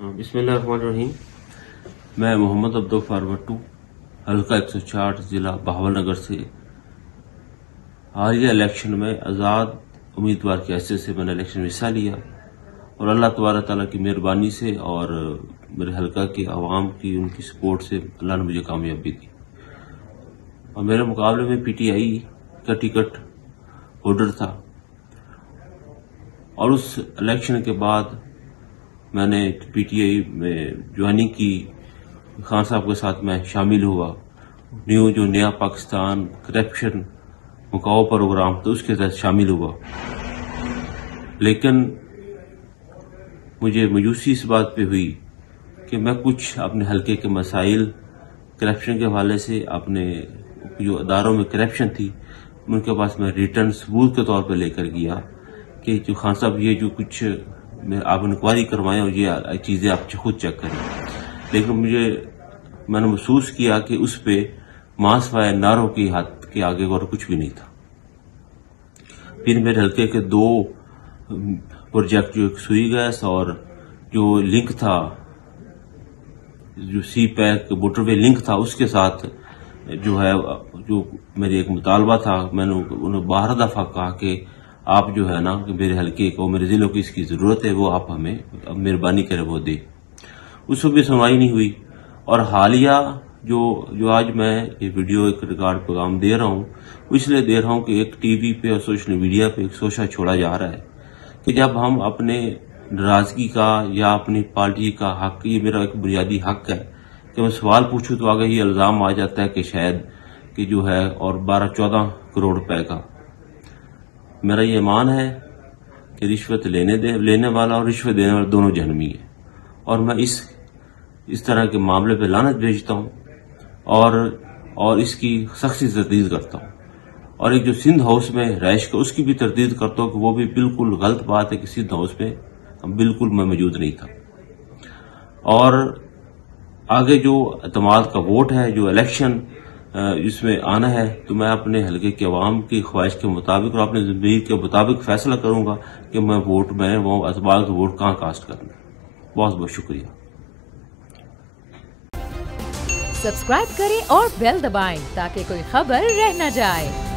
बिस्मिल्लाहिर्रहमानिर्रहीम। मैं मोहम्मद अब्दुल भट्टू हल्का 160 ज़िला बहावल नगर से हालिया इलेक्शन में आज़ाद उम्मीदवार के हैसियत से मैंने इलेक्शन में हिस्सा लिया और अल्लाह तबारक ताला की मेहरबानी से और मेरे हल्का के अवाम की उनकी सपोर्ट से अल्लाह ने मुझे कामयाबी दी। और मेरे मुकाबले में पीटीआई का टिकट होल्डर था और उस इलेक्शन के बाद मैंने पीटीआई में ज्वाइनिंग की। खान साहब के साथ मैं शामिल हुआ। जो नया पाकिस्तान करप्शन मुकाओ प्रोग्राम तो उसके तहत शामिल हुआ। लेकिन मुझे मायूसी इस बात पे हुई कि मैं कुछ अपने हल्के के मसाइल करप्शन के हवाले से अपने जो अदारों में करप्शन थी उनके पास मैं रिटर्न सबूत के तौर पर लेकर गया कि जो खान साहब ये जो कुछ आप इंक्वायरी करवाएं और ये चीज़ें आप खुद चेक करें। लेकिन मैंने महसूस किया कि उस पे मांसवाए नारों की हाथ के आगे और कुछ भी नहीं था। फिर मेरे हल्के के दो प्रोजेक्ट जो सुई गैस और जो लिंक था जो सी पैक मोटरवे लिंक था उसके साथ जो मेरी एक मुतालबा था, मैंने उन्हें 12 दफा कहा कि आप जो है ना कि मेरे हल्के को मेरे जिलों की इसकी ज़रूरत है, वो आप हमें मेहरबानी करें वो दे। उस पर भी सुनवाई नहीं हुई। और हालिया जो आज मैं ये वीडियो एक रिकॉर्ड प्रोग्राम दे रहा हूँ वो इसलिए दे रहा हूँ कि एक टीवी पे और सोशल मीडिया पे एक शोषा छोड़ा जा रहा है कि जब हम अपने नाराजगी का या अपनी पार्टी का हक, ये मेरा एक बुनियादी हक है कि मैं सवाल पूछूं तो आगे ये इल्ज़ाम आ जाता है कि शायद कि जो है और 12-14 करोड़ रुपए का। मेरा ये ईमान है कि रिश्वत लेने वाला और रिश्वत देने वाला दोनों जहन्नमी है और मैं इस तरह के मामले पे लानत भेजता हूँ और इसकी सख्ती से तरदीद करता हूँ। और एक जो सिंध हाउस में रैश का उसकी भी तरदीद करता हूँ कि वो भी बिल्कुल गलत बात है कि सिंध हाउस में बिल्कुल मैं मौजूद नहीं था। और आगे जो एतमाद का वोट है, जो इलेक्शन इसमें आना है, तो मैं अपने हल्के के अवाम की ख्वाहिश के मुताबिक और अपने ज़िंदगी के मुताबिक फैसला करूंगा कि मैं वो एतमाद का वोट कहाँ कास्ट करना है। बहुत बहुत शुक्रिया। सब्सक्राइब करें और बेल दबाएं ताकि कोई खबर रह न जाए।